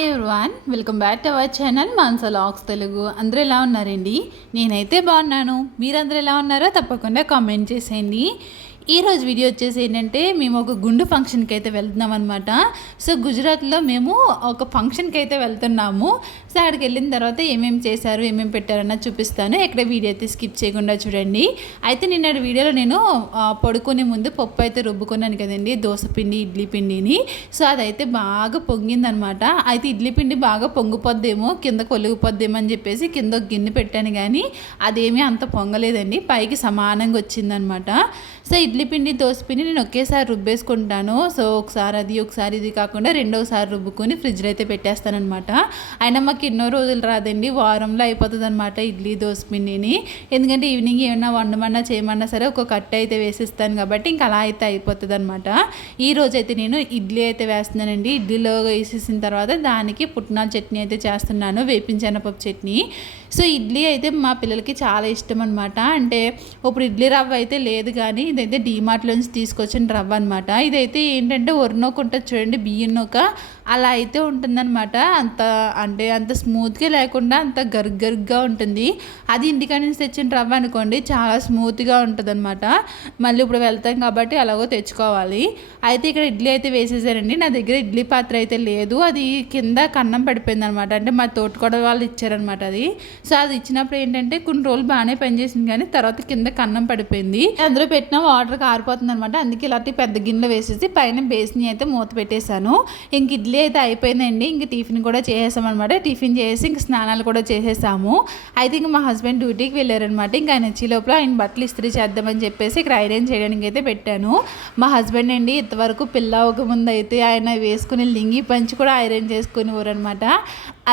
Hi everyone, welcome back to our channel Mansa vlogs Telugu. అందరూ ఎలా ఉన్నారండి? నేనైతే బాగున్నాను. మీరందరూ ఎలా ఉన్నారో తప్పకుండా కామెంట్ చేసేయండి. ఈరోజు వీడియో వచ్చేసి ఏంటంటే మేము ఒక గుండు ఫంక్షన్కి అయితే వెళ్తున్నాం అనమాట. సో గుజరాత్లో మేము ఒక ఫంక్షన్కి అయితే వెళ్తున్నాము. సో అక్కడికి వెళ్ళిన తర్వాత ఏమేమి చేశారు, ఏమేమి పెట్టారన్నది చూపిస్తాను. ఎక్కడ వీడియో అయితే స్కిప్ చేయకుండా చూడండి. అయితే నిన్న వీడియోలో నేను పడుకునే ముందు పప్పు అయితే రుబ్బుకున్నాను కదండి, దోసపిండి ఇడ్లీ పిండిని. సో అదైతే బాగా పొంగిందనమాట. అయితే ఇడ్లీ పిండి బాగా పొంగిపోద్దేమో, కింద కొలిగిపోద్దేమో అని చెప్పేసి కింద ఒక గిన్నె పెట్టాను, కానీ అదేమీ అంత పొంగలేదండి, పైకి సమానంగా వచ్చిందనమాట. సో ఇడ్లీ పిండి దోసపిండి నేను ఒకేసారి రుబ్బేసుకుంటాను. సో ఒకసారి అది ఒకసారి ఇది కాకుండా రెండోసారి రుబ్బుకొని ఫ్రిడ్జ్లో అయితే పెట్టేస్తానమాట. అయినా మాకు ఎన్నో రోజులు రాదండి, వారంలో అయిపోతుంది అనమాట ఇడ్లీ దోసపిండిని. ఎందుకంటే ఈవినింగ్ ఏమన్నా వండమన్నా చేయమన్నా సరే ఒక కట్ట అయితే వేసిస్తాను కాబట్టి ఇంకా అలా అయితే అయిపోతుంది అనమాట. ఈరోజు అయితే నేను ఇడ్లీ అయితే వేస్తున్నానండి. ఇడ్లీలో వేసేసిన తర్వాత దానికి పుట్నాల చట్నీ అయితే చేస్తున్నాను, వేపించనపప్పు చట్నీ. సో ఇడ్లీ అయితే మా పిల్లలకి చాలా ఇష్టం అనమాట. అంటే ఇప్పుడు ఇడ్లీ రవ్వ అయితే లేదు, కానీ ఇదైతే డీమార్ట్లోంచి తీసుకొచ్చిన రవ్వ అనమాట. ఇదైతే ఏంటంటే ఒరినోక ఉంటుంది చూడండి, బియ్యం నూక అలా అయితే ఉంటుందన్నమాట. అంత స్మూత్గా లేకుండా అంత గరుగ్గా ఉంటుంది. అది ఇంటికాడ నుంచి తెచ్చిన రవ్వ అనుకోండి, చాలా స్మూత్గా ఉంటుంది అనమాట. మళ్ళీ ఇప్పుడు వెళ్తాం కాబట్టి అలాగో తెచ్చుకోవాలి. అయితే ఇక్కడ ఇడ్లీ అయితే వేసేసారండి. నా దగ్గర ఇడ్లీ పాత్ర అయితే లేదు, అది కింద కన్నం పడిపోయింది అనమాట. అంటే మా తోటకోడ వాళ్ళు ఇచ్చారనమాట అది. సో అది ఇచ్చినప్పుడు ఏంటంటే కొన్ని రోజులు బాగానే పనిచేసింది, కానీ తర్వాత కింద కన్నం పడిపోయింది. అందులో పెట్టిన వాటర్ కారిపోతుంది అనమాట. అందుకే ఇలాంటి పెద్ద గిన్నెలో వేసేసి పైన బేస్ని అయితే మూత పెట్టేశాను. ఇంక ఇడ్లీ అయితే అయిపోయిందండి. ఇంక టిఫిన్ కూడా చేసేసామన్నమాట. టిఫిన్ చేసి ఇంక స్నానాలు కూడా చేసేసాము. అయితే ఇంక మా హస్బెండ్ డ్యూటీకి వెళ్ళారనమాట. ఇంకా ఆయన వచ్చే లోపల ఆయన బట్టలు ఇస్త్రీ చేద్దామని చెప్పేసి ఇక్కడ ఐరన్ చేయడానికి అయితే పెట్టాను. మా హస్బెండ్ అండి ఇంతవరకు పిల్ల ఒక ముందు అయితే ఆయన వేసుకుని లింగి పంచి కూడా ఐరన్ చేసుకునేవారు అనమాట.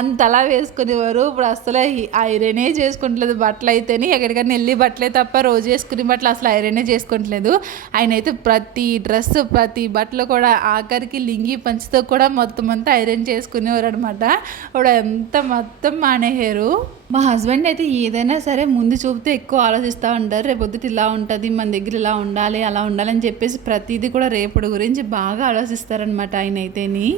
అంతలా వేసుకునేవారు. ఇప్పుడు అసలు ఐరనే చేసుకుంటలేదు బట్టలు అయితేనే. ఎక్కడికైనా వెళ్ళి బట్టలే తప్ప రోజు వేసుకునే బట్టలు అసలు ఐరనే చేసుకుంటలేదు. ఆయన అయితే ప్రతి డ్రెస్ ప్రతి బట్టలు కూడా ఆఖరికి లింగి పంచితో కూడా మొత్తం అంతా ఐరన్ చేసుకునేవారు అనమాట. ఇప్పుడు ఎంత మొత్తం మానేశారు. మా హస్బెండ్ అయితే ఏదైనా సరే ముందు చూపితే ఎక్కువ ఆలోచిస్తూ ఉంటారు. రేపొద్దుట ఇలా ఉంటుంది, మన దగ్గర ఇలా ఉండాలి, అలా ఉండాలని చెప్పేసి ప్రతిదీ కూడా రేపటి గురించి బాగా ఆలోచిస్తారనమాట ఆయన అయితేని.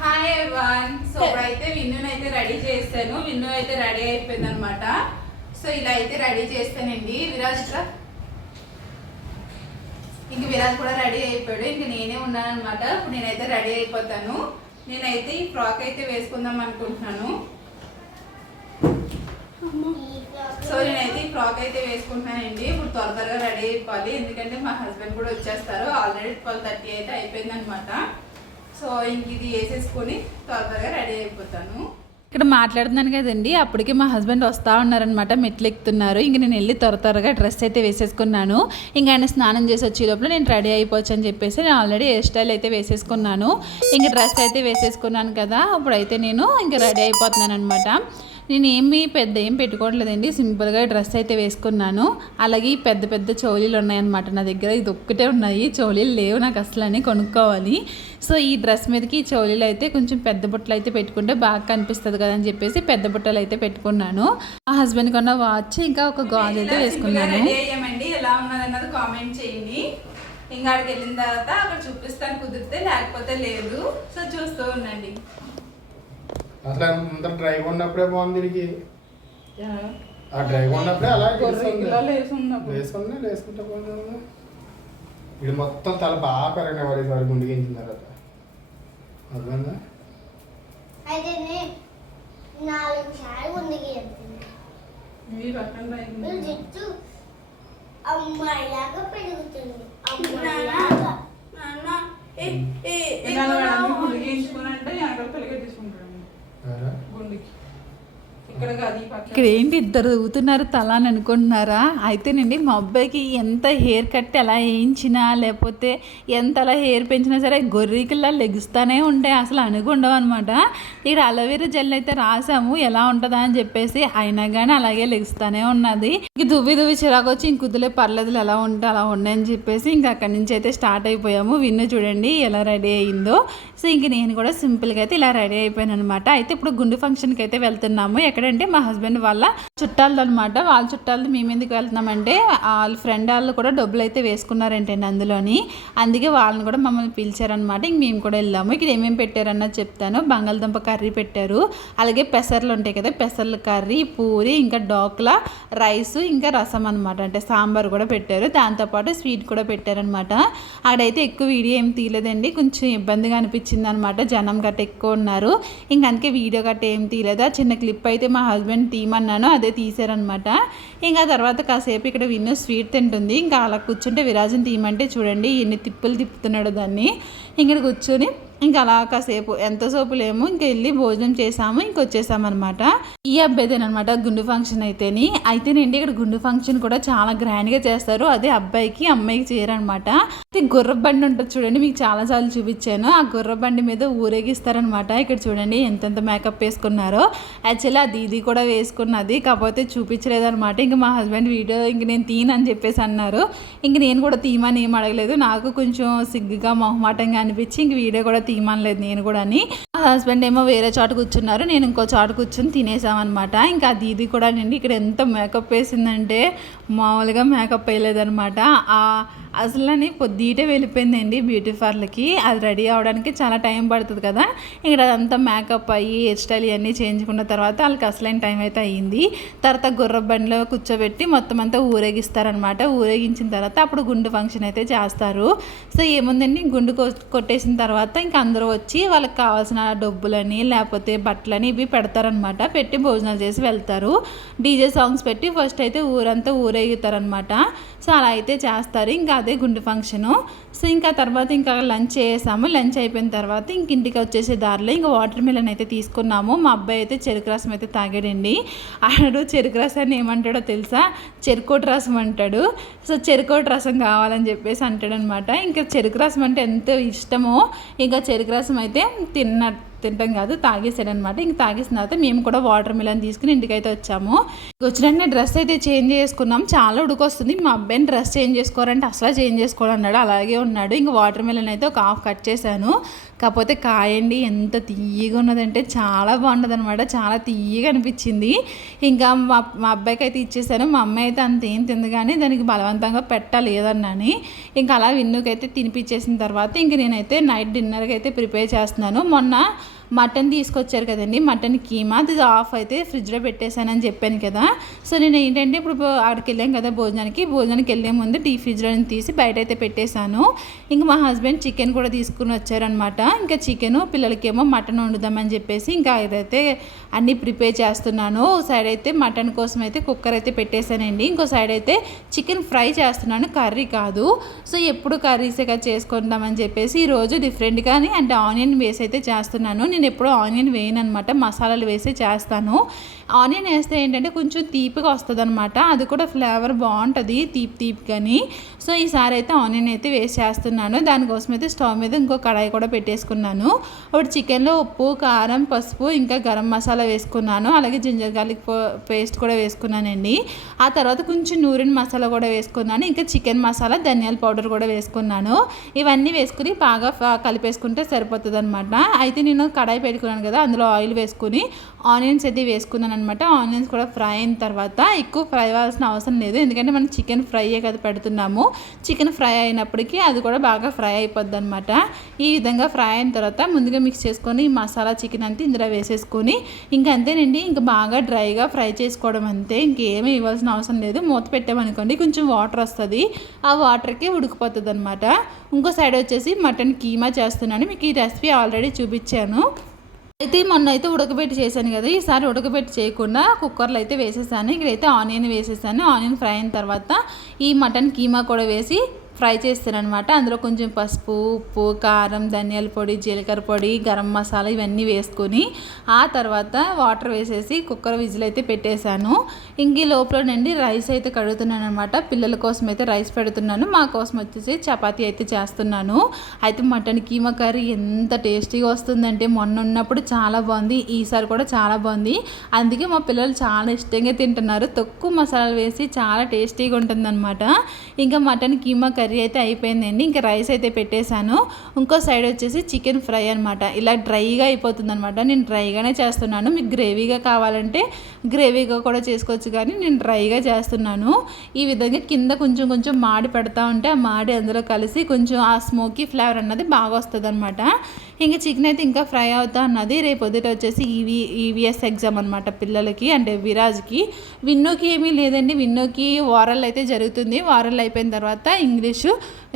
Hi everyone. సో అయితే విన్నుని అయితే రెడీ చేస్తాను. విన్ను అయితే రెడీ అయిపోయింది అనమాట. సో ఇలా అయితే రెడీ చేస్తానండి. విరాజ్ ఇంక విరాజ్ కూడా రెడీ అయిపోయాడు. ఇంక నేనే ఉన్నాను అనమాట. ఇప్పుడు నేనైతే రెడీ అయిపోతాను. నేనైతే ఈ ఫ్రాక్ అయితే వేసుకుందాం అనుకుంటున్నాను. సో నేనైతే ఈ ఫ్రాక్ అయితే వేసుకుంటున్నానండి. ఇప్పుడు త్వరగా రెడీ అయిపోవాలి, ఎందుకంటే మా హస్బెండ్ కూడా వచ్చేస్తారు. ఆల్రెడీ 12:30 అయితే అయిపోయింది అనమాట. సో ఇంక ఇది వేసేసుకొని త్వరగా రెడీ అయిపోతాను. ఇక్కడ మాట్లాడుతున్నాను కదండి, అప్పటికి మా హస్బెండ్ వస్తూ ఉన్నారనమాట, మెట్లు ఎక్కుతున్నారు. ఇంక నేను వెళ్ళి త్వరగా డ్రెస్ అయితే వేసేసుకున్నాను. ఇంక ఆయన స్నానం చేసి వచ్చే లోపల నేను రెడీ అయిపోవచ్చు అని చెప్పేసి నేను ఆల్రెడీ హెయిర్ స్టైల్ అయితే వేసేసుకున్నాను. ఇంక డ్రెస్ అయితే వేసేసుకున్నాను కదా, అప్పుడైతే నేను ఇంక రెడీ అయిపోతున్నాను అనమాట. నేను ఏం పెట్టుకోవట్లేదండి, సింపుల్గా డ్రెస్ అయితే వేసుకున్నాను. అలాగే పెద్ద చోలీలు ఉన్నాయన్నమాట నా దగ్గర. ఇది ఒక్కటే ఉన్నాయి, చోలీలు లేవు నాకు అసలు అని కొనుక్కోవాలి. సో ఈ డ్రెస్ మీదకి ఈ చోలీలు అయితే కొంచెం పెద్ద బుట్టలు అయితే పెట్టుకుంటే బాగా కనిపిస్తుంది కదా అని చెప్పేసి పెద్ద బుట్టలు అయితే పెట్టుకున్నాను. మా హస్బెండ్ కొన్న వాచ్ ఇంకా ఒక గాజు అయితే వేసుకున్నాను. ఎలా ఉన్నదన్నది కామెంట్ చేయండి. ఇంకా అక్కడికి వెళ్ళిన తర్వాత అక్కడ చూపిస్తాను, కుదిరితే లేకపోతే లేదు. సో చూస్తూ ఉండండి. అసలు అంత డ్రైవ్ ఉన్నప్పుడే బాగుంది దీనికి. ఆ డ్రైవ్ ఉన్నప్పుడే అలా వేసుకుంటే బాగుంది. ఇది మొత్తం తల బాగా పెరిగిన వాడి గుండె గెంచిన తర్వాత అర్థమైందా? ఇక్కడ ఏంటి ఇద్దరు దిగుతున్నారు తల అని అనుకుంటున్నారా? అయితేనండి మా అబ్బాయికి ఎంత హెయిర్ కట్ ఎలా వేయించినా లేకపోతే ఎంత అలా హెయిర్ పెంచినా సరే గొర్రెకిలా లెగుస్తూనే ఉంటాయి, అసలు అనుకుండవు అనమాట. ఇక్కడ అలోవెరా జెల్ అయితే రాసాము ఎలా ఉంటుందా అని చెప్పేసి, అయినా కానీ అలాగే లెగుస్తూనే ఉన్నది. ఇంక దువ్వి చిరాకు వచ్చి ఇంక కుదులే పర్లేదు ఎలా ఉంటే అలా ఉండని చెప్పేసి ఇంక అక్కడి నుంచి అయితే స్టార్ట్ అయిపోయాము. విన్ను చూడండి ఎలా రెడీ అయ్యిందో. సో ఇంక నేను కూడా సింపుల్గా అయితే ఇలా రెడీ అయిపోయాను అనమాట. అయితే ఇప్పుడు గుండు ఫంక్షన్కి అయితే వెళ్తున్నాము. ఎక్కడంటే మా హస్బెండ్ వాళ్ళ చుట్టాలు అనమాట. వాళ్ళ చుట్టాలు మేము ఎందుకు వెళ్తున్నామంటే వాళ్ళ ఫ్రెండ్ వాళ్ళు కూడా డబ్బులు అయితే వేసుకున్నారంటండి అందులోని. అందుకే వాళ్ళని కూడా మమ్మల్ని పిలిచారనమాట. ఇంక మేము కూడా వెళ్ళాము. ఇక్కడ ఏమేమి పెట్టారన్నది చెప్తాను. బంగాళదుంప కర్రీ పెట్టారు, అలాగే పెసర్లు ఉంటాయి కదా, పెసర్ల కర్రీ, పూరి, ఇంకా డోక్లా, రైస్, ఇంకా రసం అనమాట, అంటే సాంబార్ కూడా పెట్టారు. దాంతోపాటు స్వీట్ కూడా పెట్టారనమాట. అక్కడైతే ఎక్కువ వీడియో ఏం తీయలేదండి, కొంచెం ఇబ్బందిగా అనిపించింది అనమాట, జనం గట్ట ఎక్కువ ఉన్నారు. ఇంక అందుకే వీడియో గట్ట ఏం తీయలేదు. చిన్న క్లిప్ అయితే మా హస్బెండ్ తీయమన్నాను, అదే తీసారనమాట. ఇంకా తర్వాత కాసేపు ఇక్కడ విన్ను స్వీట్ తింటుంది. ఇంకా అలా కూర్చుంటే విరాజన్ తీయమంటే చూడండి ఎన్ని తిప్పులు తిప్పుతున్నాడు దాన్ని. ఇక్కడ కూర్చొని ఇంకా అలా కాసేపు ఎంతసేపు లేము, ఇంకా వెళ్ళి భోజనం చేసాము, ఇంక వచ్చేసామన్నమాట. ఈ అబ్బాయిదేనమాట గుండు ఫంక్షన్ అయితేనండి ఇక్కడ గుండు ఫంక్షన్ కూడా చాలా గ్రాండ్గా చేస్తారు. అదే అబ్బాయికి అమ్మాయికి చేయరనమాట. అయితే గుర్ర బండి ఉంటుంది చూడండి, మీకు చాలాసార్లు చూపించాను. ఆ గుర్ర బండి మీద ఊరేగిస్తారనమాట. ఇక్కడ చూడండి ఎంతెంత మేకప్ వేసుకున్నారో. యాక్చువల్లీ అది ఇది కూడా వేసుకున్నది, కాకపోతే చూపించలేదనమాట. ఇంకా మా హస్బెండ్ వీడియో ఇంక నేను తీయనని చెప్పేసి అన్నారు. ఇంక నేను కూడా తీయమని ఏం అడగలేదు, నాకు కొంచెం సిగ్గుగా మొహమాటంగా అనిపించి ఇంక వీడియో కూడా తీయమనలేదు నేను కూడా అని. మా హస్బెండ్ ఏమో వేరే చోట కూర్చున్నారు, నేను ఇంకో చోట కూర్చొని తినేసామన్నమాట. ఇంకా అది ఇది కూడా అండి ఇక్కడ ఎంత మేకప్ వేసిందంటే మామూలుగా మేకప్ వేయలేదనమాట. అసలని పొద్దుటే వెళ్ళిపోయిందండి బ్యూటీ పార్లర్కి. అది రెడీ అవ్వడానికి చాలా టైం పడుతుంది కదా, ఇక్కడ అదంతా మేకప్ అయ్యి హెయిర్ స్టైల్ ఇవన్నీ చేయించుకున్న తర్వాత వాళ్ళకి అసలైన టైం అయితే అయ్యింది. తర్వాత గుర్ర బండిలో కూర్చోబెట్టి మొత్తం అంతా ఊరేగిస్తారనమాట. ఊరేగించిన తర్వాత అప్పుడు గుండు ఫంక్షన్ అయితే చేస్తారు. సో ఏముందండి, గుండు కొట్టేసిన తర్వాత ఇంకా అందరూ వచ్చి వాళ్ళకి కావాల్సిన డబ్బులని లేకపోతే బట్టలని ఇవి పెడతారనమాట. పెట్టి భోజనాలు చేసి వెళ్తారు. డీజే సాంగ్స్ పెట్టి ఫస్ట్ అయితే ఊరంతా ఊరేగుతారనమాట. సో అలా అయితే చేస్తారు. ఇంకా అదే గుండు ఫంక్షను. సో ఇంకా తర్వాత ఇంకా లంచ్ చేసాము. లంచ్ అయిపోయిన తర్వాత ఇంక ఇంటికి వచ్చేసే దారిలో ఇంకా వాటర్ మిలన్ అయితే తీసుకున్నాము. మా అబ్బాయి అయితే చెరుకు రసం అయితే తాగాడండి. ఆడు చెరుకు రసాన్ని ఏమంటాడో తెలుసా, చెరుకోటి రసం అంటాడు. సో చెరుకోటి రసం కావాలని చెప్పేసి అంటాడనమాట. ఇంకా చెరుకు రసం అంటే ఎంతో ఇష్టమో, ఇంకా చెరుకు రసం అయితే తింటాం కాదు, తాగేసాడనమాట. ఇంక తాగేసిన తర్వాత మేము కూడా వాటర్ మిలన్ తీసుకుని ఇంటికైతే వచ్చాము. వచ్చిన డ్రెస్ అయితే చేంజ్ చేసుకున్నాం. చాలా ఉడుకొస్తుంది. మా అబ్బాయిని డ్రెస్ చేంజ్ చేసుకోవాలంటే అసలు చేంజ్ చేసుకోవాలన్నాడు, అలాగే ఉన్నాడు. ఇంక వాటర్ మిలన్ అయితే ఒక హాఫ్ కట్ చేశాను. కాకపోతే కాయండి ఎంత తీయగా ఉన్నదంటే చాలా బాగుంటుంది అనమాట, చాలా తీయగా అనిపించింది. ఇంకా మా అబ్బాయికి అయితే ఇచ్చేసాను. మా అమ్మాయి అయితే అంతేం తింది, కానీ దానికి బలవంతంగా పెట్టాలి ఏదన్నాని. ఇంకా అలా విన్నుకైతే తినిపించేసిన తర్వాత ఇంక నేనైతే నైట్ డిన్నర్కి అయితే ప్రిపేర్ చేస్తున్నాను. మొన్న మటన్ తీసుకొచ్చారు కదండి, మటన్ కీమా, అది ఆఫ్ అయితే ఫ్రిడ్జ్లో పెట్టేశానని చెప్పాను కదా. సో నేను ఏంటంటే ఇప్పుడు అక్కడికి వెళ్ళాం కదా భోజనానికి వెళ్ళే ముందు డీప్ ఫ్రిడ్జ్లో తీసి బయట అయితే పెట్టేశాను. ఇంకా మా హస్బెండ్ చికెన్ కూడా తీసుకుని వచ్చారనమాట. ఇంకా చికెను పిల్లలకేమో మటన్ వండుదామని చెప్పేసి ఇంకా ఇదైతే అన్నీ ప్రిపేర్ చేస్తున్నాను. సైడ్ అయితే మటన్ కోసం అయితే కుక్కర్ అయితే పెట్టేశానండి. ఇంకో సైడ్ అయితే చికెన్ ఫ్రై చేస్తున్నాను, కర్రీ కాదు. సో ఎప్పుడు కర్రీస్గా చేసుకుందామని చెప్పేసి ఈరోజు డిఫరెంట్గానే అంటే ఆనియన్ వేసి అయితే చేస్తున్నాను. నేను ఎప్పుడూ ఆనియన్ వేయను అనమాట, మసాలాలు వేసి చేస్తాను. ఆనియన్ వేస్తే ఏంటంటే కొంచెం తీపిగా వస్తుంది అనమాట, అది కూడా ఫ్లేవర్ బాగుంటుంది తీపిగాని. సో ఈసారి అయితే ఆనియన్ అయితే వేసి చేస్తున్నాను. దానికోసం అయితే స్టవ్ మీద ఇంకో కడాయి కూడా పెట్టేసుకున్నాను. ఇప్పుడు చికెన్లో ఉప్పు, కారం, పసుపు, ఇంకా గరం మసాలా వేసుకున్నాను. అలాగే జింజర్ గార్లిక్ పేస్ట్ కూడా వేసుకున్నానండి. ఆ తర్వాత కొంచెం నూరిన మసాలా కూడా వేసుకున్నాను. ఇంకా చికెన్ మసాలా, ధనియాల పౌడర్ కూడా వేసుకున్నాను. ఇవన్నీ వేసుకుని బాగా కలిపేసుకుంటే సరిపోతుంది అనమాట. అయితే నేను కడాయి పెట్టుకున్నాను కదా, అందులో ఆయిల్ వేసుకుని ఆనియన్స్ అయితే వేసుకున్నాను అనమాట. ఆనియన్స్ కూడా ఫ్రై అయిన తర్వాత ఎక్కువ ఫ్రై అవ్వాల్సిన అవసరం లేదు, ఎందుకంటే మనం చికెన్ ఫ్రైయే కదా పెడుతున్నాము. చికెన్ ఫ్రై అయినప్పటికీ అది కూడా బాగా ఫ్రై అయిపోద్ది అనమాట. ఈ విధంగా ఫ్రై అయిన తర్వాత ముందుగా మిక్స్ చేసుకొని మసాలా చికెన్ అంతా ఇందులో వేసేసుకొని ఇంకా అంతేనండి, ఇంకా బాగా డ్రైగా ఫ్రై చేసుకోవడం అంతే, ఇంకేమీ ఇవ్వాల్సిన అవసరం లేదు. మూత పెట్టామనుకోండి కొంచెం వాటర్ వస్తుంది, ఆ వాటర్కి ఉడికిపోతుంది అనమాట. ఇంకో సైడ్ వచ్చేసి మటన్ కీమా చేస్తున్నాను. మీకు ఈ రెసిపీ ఆల్రెడీ చూపించాను. అయితే మొన్న అయితే ఉడకబెట్టి చేశాను కదా, ఈసారి ఉడకబెట్టి చేయకుండా కుక్కర్లో అయితే వేసేసాను. ఇక్కడైతే ఆనియన్ వేసేసాను. ఆనియన్ ఫ్రై అయిన తర్వాత ఈ మటన్ కీమా కూడా వేసి ఫ్రై చేస్తాను అనమాట. అందులో కొంచెం పసుపు, ఉప్పు, కారం, ధనియాల పొడి, జీలకర్ర పొడి, గరం మసాలా ఇవన్నీ వేసుకొని ఆ తర్వాత వాటర్ వేసేసి కుక్కర్ విజిల్ అయితే పెట్టేశాను. ఇంక ఈ లోపలనండి రైస్ అయితే కడుగుతున్నాను అనమాట. పిల్లల కోసం అయితే రైస్ పెడుతున్నాను, మా కోసం వచ్చేసి చపాతీ అయితే చేస్తున్నాను. అయితే మటన్ కీమా కర్రీ ఎంత టేస్టీగా వస్తుందంటే మొన్న ఉన్నప్పుడు చాలా బాగుంది, ఈసారి కూడా చాలా బాగుంది. అందుకే మా పిల్లలు చాలా ఇష్టంగా తింటున్నారు. తక్కువ మసాలాలు వేసి చాలా టేస్టీగా ఉంటుందన్నమాట. ఇంకా మటన్ కీమా కర్రీ అయితే అయిపోయిందండి. ఇంకా రైస్ అయితే పెట్టేశాను. ఇంకో సైడ్ వచ్చేసి చికెన్ ఫ్రై అనమాట. ఇలా డ్రైగా అయిపోతుంది అనమాట. నేను డ్రైగానే చేస్తున్నాను. మీకు గ్రేవీగా కావాలంటే గ్రేవీగా కూడా చేసుకోవచ్చు, కానీ నేను డ్రైగా చేస్తున్నాను. ఈ విధంగా కింద కొంచెం కొంచెం మాడి పెడతా ఉంటే ఆ మాడి అందులో కలిసి కొంచెం ఆ స్మోకీ ఫ్లేవర్ అన్నది బాగా వస్తుంది అనమాట. ఇంకా చికెన్ అయితే ఇంకా ఫ్రై అవుతా ఉన్నది. రేపు పొద్దుట వచ్చేసి ఈవీఎస్ ఎగ్జామ్ అనమాట పిల్లలకి, అంటే విరాజ్కి. విన్నోకి ఏమీ లేదండి. విన్నోకి వారల్ అయితే జరుగుతుంది. వారల్ అయిపోయిన తర్వాత ఇంగ్లీషు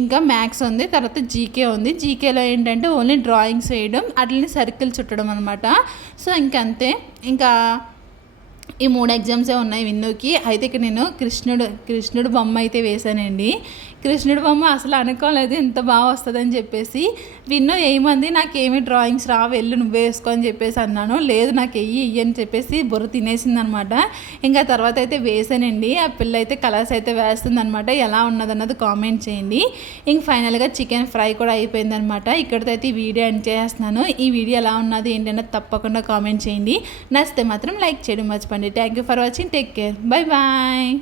ఇంకా మ్యాథ్స్ ఉంది, తర్వాత జీకే ఉంది. జీకేలో ఏంటంటే ఓన్లీ డ్రాయింగ్స్ వేయడం, అట్లనే సర్కిల్ చుట్టడం అనమాట. సో ఇంకంతే. ఇంకా ఈ 3 ఎగ్జామ్సే ఉన్నాయి విన్నుకి. అయితే ఇక్కడ నేను కృష్ణుడు బొమ్మ అయితే వేశానండి. కృష్ణుడు బొమ్మ అసలు అనుకోలేదు ఇంత బాగా వస్తుందని చెప్పేసి. విన్ను ఏమంది, నాకేమీ డ్రాయింగ్స్ రా, వెళ్ళు నువ్వే వేసుకో అని చెప్పేసి అన్నాను. లేదు నాకు వెయ్యి అని చెప్పేసి బుర్ర తినేసింది అనమాట. ఇంకా తర్వాత అయితే వేసానండి. ఆ పిల్ల అయితే కలర్స్ అయితే వేస్తుంది అనమాట. ఎలా ఉన్నదన్నది కామెంట్ చేయండి. ఇంక ఫైనల్గా చికెన్ ఫ్రై కూడా అయిపోయిందనమాట. ఇక్కడితో అయితే ఈ వీడియో ఎండ్ చేస్తున్నాను. ఈ వీడియో ఎలా ఉన్నది ఏంటంటే తప్పకుండా కామెంట్ చేయండి. నచ్చితే మాత్రం లైక్ చేయడం మర్చిపోండి. Thank you for watching. Take care. Bye bye.